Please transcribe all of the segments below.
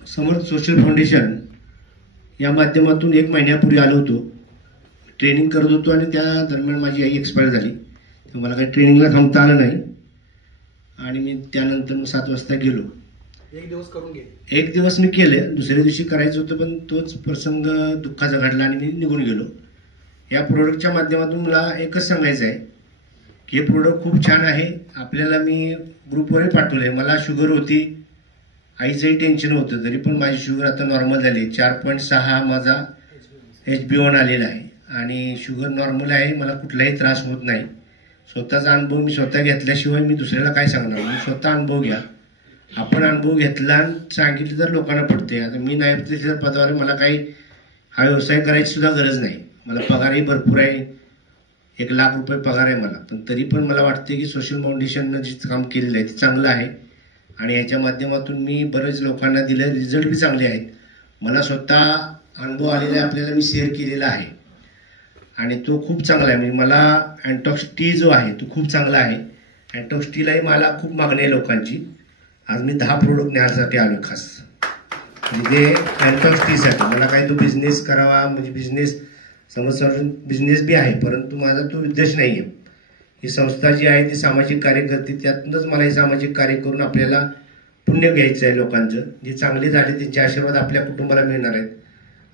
समर्थ social foundation या माध्यमातून 1 महिन्यापूर्वी आलो होतो. ट्रेनिंग करत होतो आणि त्या दरम्यान माझी आई एक्सपायर झाली. तर मला काही ट्रेनिंगला थांबता आलं नाही आणि मी त्यानंतर 7 वाजता गेलो. एक दिवस करून गेले. एक दिवस मी केले, दुसऱ्या दिवशी करायचं होतं पण तोच प्रसंग दुःखाचा घडला आणि मी निघून गेलो. या प्रोडक्टच्या माध्यमातून मला एकच सांगायचं आहे की हे प्रोडक्ट खूप छान आहे. आपल्याला मी ग्रुपवरही पाठवलं आहे. मला शुगर होती, आईचंही टेन्शन होतं, तरी पण माझी शुगर आता नॉर्मल झाली. 4.6 माझा HbA1 आलेला आहे आणि शुगर नॉर्मल आहे. मला कुठलाही त्रास होत नाही. स्वतःचा अनुभव मी स्वतः घेतल्याशिवाय मी दुसऱ्याला काय सांगणार. मी स्वतः अनुभव घ्या. आपण अनुभव घेतला आणि सांगितलं तर लोकांना पडते. आता मी नायब तहसीलदार पदावर, मला काही हा व्यवसाय करायची सुद्धा गरज नाही. मला पगारही भरपूर आहे, 1 लाख रुपये पगार आहे मला. पण तरी पण मला वाटते की सोशल फाउंडेशननं जे काम केलेलं आहे ते चांगलं आहे आणि याच्या माध्यमातून मी बरेच लोकांना दिलं, रिझल्ट बी चांगले आहेत. मला स्वतः अनुभव आलेला आपल्याला मी शेअर केलेला आहे आणि तो खूप चांगला आहे. म्हणजे मला अँटॉक्स टी जो आहे तो खूप चांगला आहे. अँटॉक्स टीलाही मला खूप मागणी आहे लोकांची. आज मी 10 प्रोडक्ट न्यायसाठी आलो खास, म्हणजे अँटॉक्स टीसाठी. मला काही तो बिझनेस करावा, म्हणजे बिझनेस समज बिझनेस बी आहे, परंतु माझा तो उद्देश नाही आहे. ही संस्था जी आहे ती सामाजिक कार्य करते, त्यातूनच मला हे सामाजिक कार्य करून आपल्याला पुण्य घ्यायचं आहे लोकांचं. जे चांगले झाले त्यांचे आशीर्वाद आपल्या कुटुंबाला मिळणार आहेत.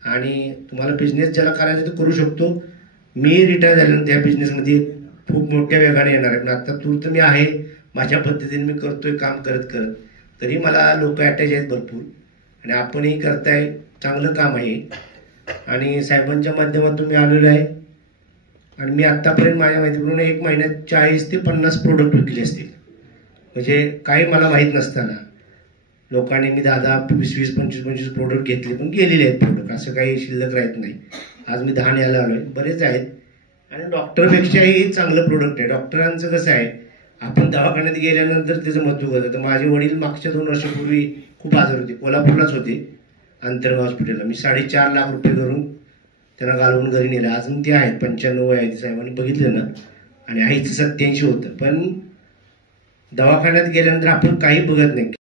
आणि तुम्हाला बिझनेस ज्याला करायचं तो करू शकतो. मी रिटायर झाल्यानंतर या बिझनेसमध्ये खूप मोठ्या वेगाने येणार आहे. पण आता तूर्त मी आहे, माझ्या पद्धतीने मी करतोय काम करत करत. तरी मला लोक अटॅच आहेत भरपूर आणि आपणही करताय, चांगलं काम आहे. आणि साहेबांच्या माध्यमातून मी आलेलो आहे आणि मी आत्तापर्यंत माझ्या माहितीप्रमाणे 1 महिन्यात 40 ते 50 प्रोडक्ट विकले असतील. म्हणजे काही मला माहीत नसताना लोकांनी मी 10, 20, 25 प्रोडक्ट घेतले, पण गेलेले आहेत प्रोडक्ट. असं काही शिल्लक राहत नाही. आज मी 10 न्यायला आलो आहे. बरेच आहेत आणि डॉक्टरपेक्षाही चांगलं प्रोडक्ट आहे. डॉक्टरांचं कसं आहे, आपण दवाखान्यात गेल्यानंतर त्याचं महत्त्व करतं. तर माझे वडील मागच्या 2 वर्षापूर्वी खूप आजार होते, कोल्हापूरलाच होते, अंतर्गाव हॉस्पिटलला. मी 4.5 लाख रुपये करून त्यांना घालवून घरी नेलं. अजून ते आहेत, 95 आहे ते, साहेबांनी बघितलं ना. आणि आईचं 87 होतं. पण दवाखान्यात गेल्यानंतर आपण काही बघत नाही.